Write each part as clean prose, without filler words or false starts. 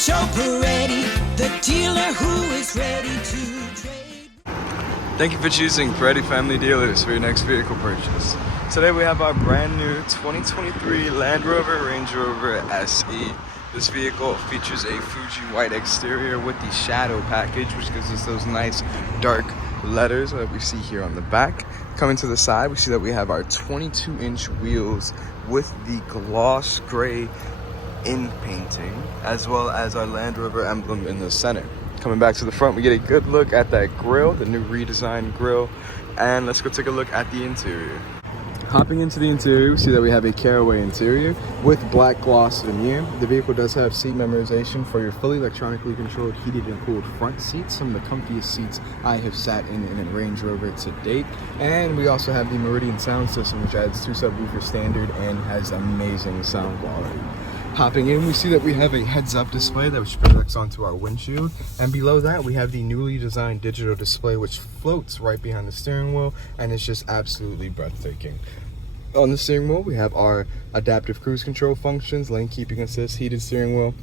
Joe Peretti, the dealer who is ready to trade. Thank you for choosing Peretti Family Dealers for your next vehicle purchase. Today we have our brand new 2023 Land Rover Range Rover SE. This vehicle features a Fuji white exterior with the shadow package, which gives us those nice dark letters that we see here on the back. Coming to the side, we see that we have our 22-inch wheels with the gloss gray in painting, as well as our Land Rover emblem in the center. Coming back to the front, we get a good look at that grille, the new redesigned grille, and let's go take a look at the interior. Hopping into the interior, we see that we have a Caraway interior with black gloss veneer. The vehicle does have seat memorization for your fully electronically controlled heated and cooled front seats, some of the comfiest seats I have sat in a Range Rover to date. And we also have the Meridian sound system, which adds 2 subwoofer standard and has amazing sound quality. Hopping in, we see that we have a heads-up display that which projects onto our windshield, and below that we have the newly designed digital display which floats right behind the steering wheel and is just absolutely breathtaking. On the steering wheel, we have our adaptive cruise control functions, lane keeping assist, heated steering wheel,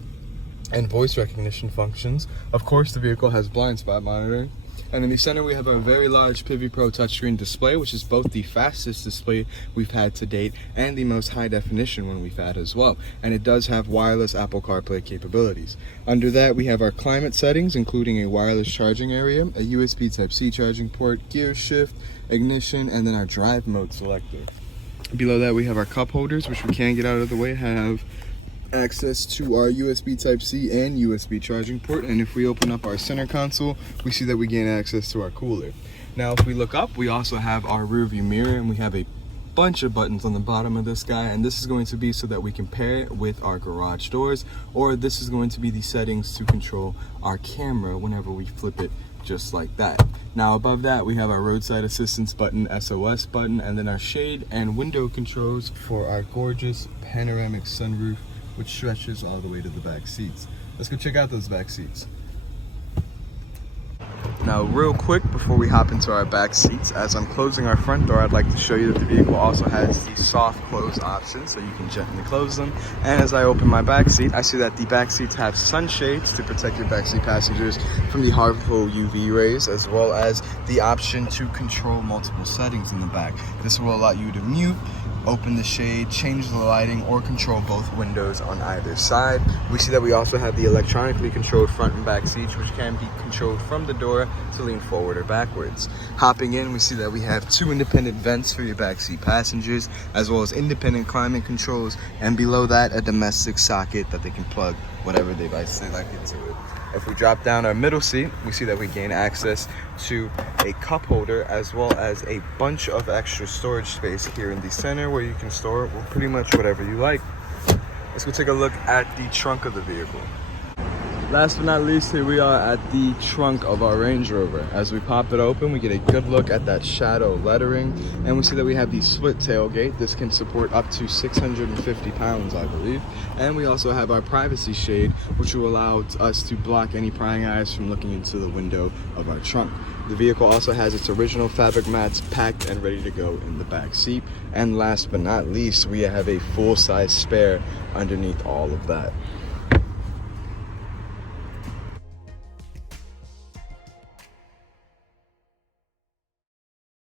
and voice recognition functions. Of course, the vehicle has blind spot monitoring. And in the center, we have a very large Pivi Pro touchscreen display, which is both the fastest display we've had to date and the most high definition one we've had as well. And it does have wireless Apple CarPlay capabilities. Under that, we have our climate settings, including a wireless charging area, a USB Type-C charging port, gear shift, ignition, and then our drive mode selector. Below that, we have our cup holders, which we can get out of the way, have access to our USB Type-C and USB charging port, and if we open up our center console, we see that we gain access to our cooler. Now if we look up, we also have our rear view mirror, and we have a bunch of buttons on the bottom of this guy, and this is going to be so that we can pair it with our garage doors, or this is going to be the settings to control our camera whenever we flip it just like that. Now above that, we have our roadside assistance button, SOS button, and then our shade and window controls for our gorgeous panoramic sunroof, which stretches all the way to the back seats. Let's go check out those back seats. Now real quick before we hop into our back seats, as I'm closing our front door, I'd like to show you that the vehicle also has the soft close option, so you can gently close them. And as I open my back seat, I see that the back seats have sunshades to protect your backseat passengers from the harmful UV rays, as well as the option to control multiple settings in the back. This will allow you to mute, open the shade, change the lighting, or control both windows on either side. We see that we also have the electronically controlled front and back seats, which can be controlled from the door to lean forward or backwards. Hopping in, we see that we have 2 independent vents for your backseat passengers, as well as independent climate controls, and below that, a domestic socket that they can plug whatever device they like into it. If we drop down our middle seat, we see that we gain access to a cup holder as well as a bunch of extra storage space here in the center where you can store pretty much whatever you like. Let's go take a look at the trunk of the vehicle. Last but not least, here we are at the trunk of our Range Rover. As we pop it open, we get a good look at that shadow lettering, and we see that we have the split tailgate. This can support up to 650 pounds, I believe. And we also have our privacy shade, which will allow us to block any prying eyes from looking into the window of our trunk. The vehicle also has its original fabric mats packed and ready to go in the back seat. And last but not least, we have a full-size spare underneath all of that.